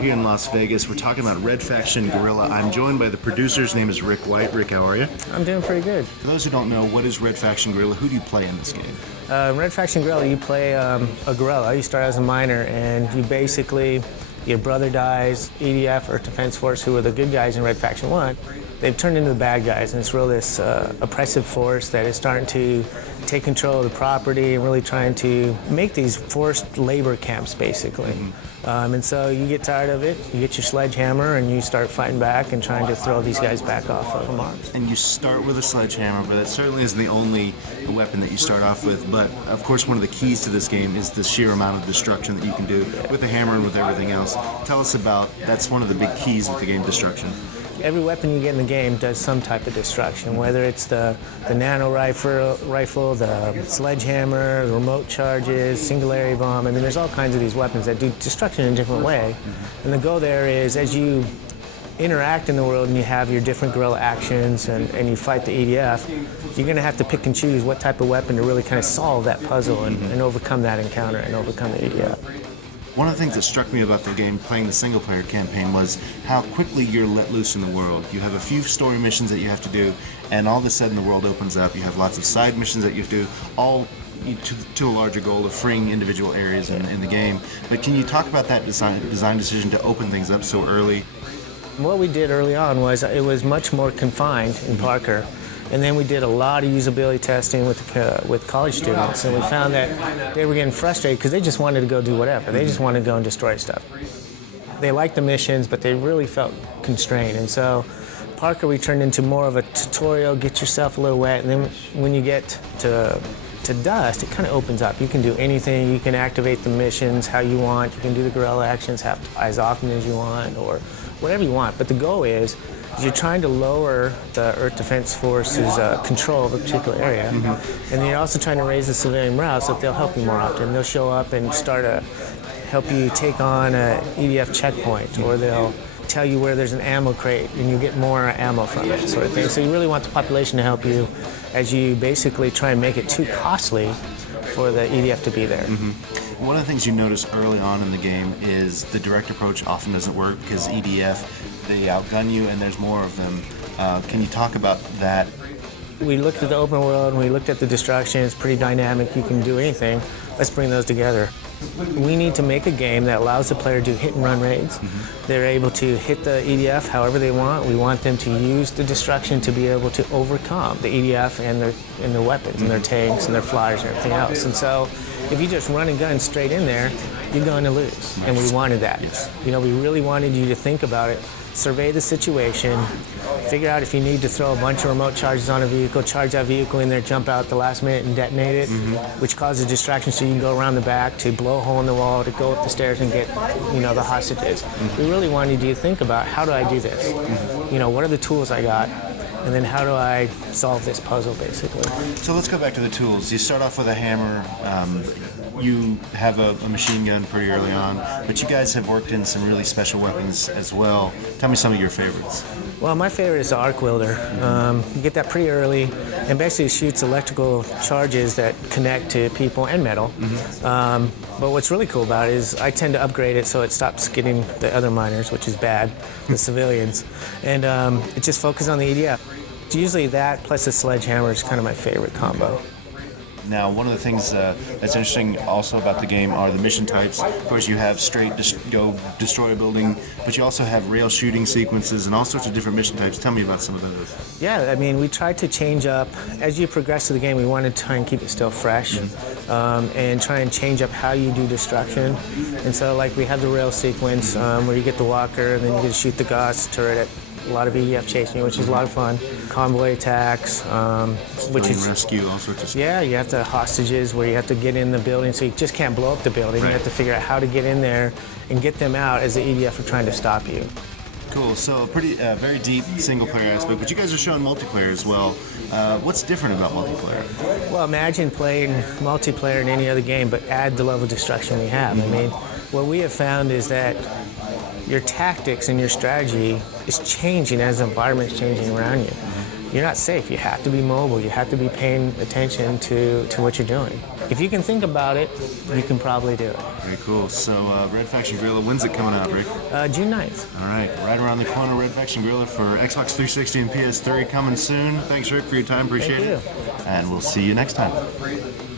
here in Las Vegas. We're talking about Red Faction Guerrilla. I'm joined by the producer. His name is Rick White. Rick, how are you? I'm doing pretty good. For those who don't know, what is Red Faction Guerrilla? Who do you play in this game? Red Faction Guerrilla, you play a guerrilla. You start as a miner, and you basically, your brother dies, EDF or Defense Force, who were the good guys in Red Faction 1, they've turned into the bad guys, and it's really this oppressive force that is starting to take control of the property and really trying to make these forced labor camps, basically. And so you get tired of it, you get your sledgehammer, and you start fighting back and trying to throw these guys back off of Mars. And you start with a sledgehammer, but that certainly isn't the only weapon that you start off with. But, of course, one of the keys to this game is the sheer amount of destruction that you can do with the hammer and with everything else. Tell us about, that's one of the big keys with the game, destruction. Every weapon you get in the game does some type of destruction, whether it's the nano rifle, the sledgehammer, the remote charges, singularity bomb. I mean, there's all kinds of these weapons that do destruction in a different way. And the goal there is, as you interact in the world and you have your different guerrilla actions and you fight the EDF, you're going to have to pick and choose what type of weapon to really kind of solve that puzzle and overcome that encounter and overcome the EDF. One of the things that struck me about the game, playing the single-player campaign, was how quickly you're let loose in the world. You have a few story missions that you have to do, and all of a sudden the world opens up. You have lots of side missions that you have to do, all to a larger goal of freeing individual areas in the game. But can you talk about that design decision to open things up so early? What we did early on was it was much more confined in Parker. And then we did a lot of usability testing with college students, and we found that they were getting frustrated because they just wanted to go do whatever. They just wanted to go and destroy stuff. They liked the missions, but they really felt constrained. And so Parker we turned into more of a tutorial, get yourself a little wet, and then when you get to Dust, it kind of opens up. You can do anything. You can activate the missions how you want. You can do the guerrilla actions as often as you want, or whatever you want. But the goal is you're trying to lower the Earth Defense Force's control of a particular area, and you're also trying to raise the civilian morale so that they'll help you more often. They'll show up and start to help you take on an EDF checkpoint, or they'll tell you where there's an ammo crate and you get more ammo from it, sort of thing. So you really want the population to help you as you basically try and make it too costly for the EDF to be there. One of the things you notice early on in the game is the direct approach often doesn't work because EDF, they outgun you and there's more of them. Can you talk about that? We looked at the open world and we looked at the destruction. It's pretty dynamic. You can do anything. Let's bring those together. We need to make a game that allows the player to do hit and run raids. They're able to hit the EDF however they want. We want them to use the destruction to be able to overcome the EDF and their weapons and their tanks and their flyers and everything else. And so if you just run and gun straight in there, you're going to lose. And we wanted that. You know, we really wanted you to think about it, survey the situation, figure out if you need to throw a bunch of remote charges on a vehicle, charge that vehicle in there, jump out at the last minute and detonate it, which causes distraction so you can go around the back to blow a hole in the wall, to go up the stairs and get, the hostages. We really wanted you to think about, how do I do this? What are the tools I got? And then how do I solve this puzzle, basically? So let's go back to the tools. You start off with a hammer. You have a machine gun pretty early on, but you guys have worked in some really special weapons as well. Tell me some of your favorites. Well, my favorite is the arc welder. You get that pretty early, and basically it shoots electrical charges that connect to people and metal. But what's really cool about it is I tend to upgrade it so it stops getting the other miners, which is bad, the civilians, and it just focuses on the EDF. Usually that plus the sledgehammer is kind of my favorite combo. Now, one of the things that's interesting also about the game are the mission types. Of course, you have straight go destroy a building, but you also have rail shooting sequences and all sorts of different mission types. Tell me about some of those. Yeah, I mean, we tried to change up. As you progress through the game, we wanted to try and keep it still fresh and try and change up how you do destruction. And so, like, we have the rail sequence where you get the walker and then you get to shoot the Gauss turret at a lot of EDF chasing you, which is a lot of fun. Convoy attacks, which is rescue, all sorts of stuff. Yeah, you have to hostages where you have to get in the building, so you just can't blow up the building. Right. You have to figure out how to get in there and get them out as the EDF are trying to stop you. Cool. So a pretty very deep single-player aspect, but you guys are showing multiplayer as well. What's different about multiplayer? Well, imagine playing multiplayer in any other game, but add the level of destruction we have. I mean, what we have found is that your tactics and your strategy is changing as the environment's changing around you. you're not safe. You have to be mobile. You have to be paying attention to what you're doing. If you can think about it, you can probably do it. Very cool. So, Red Faction Guerrilla, when's it coming out, Rick? June 9th. All right, right around the corner, Red Faction Guerrilla for Xbox 360 and PS3 coming soon. Thanks, Rick, for your time. Appreciate it. Thank you. And we'll see you next time.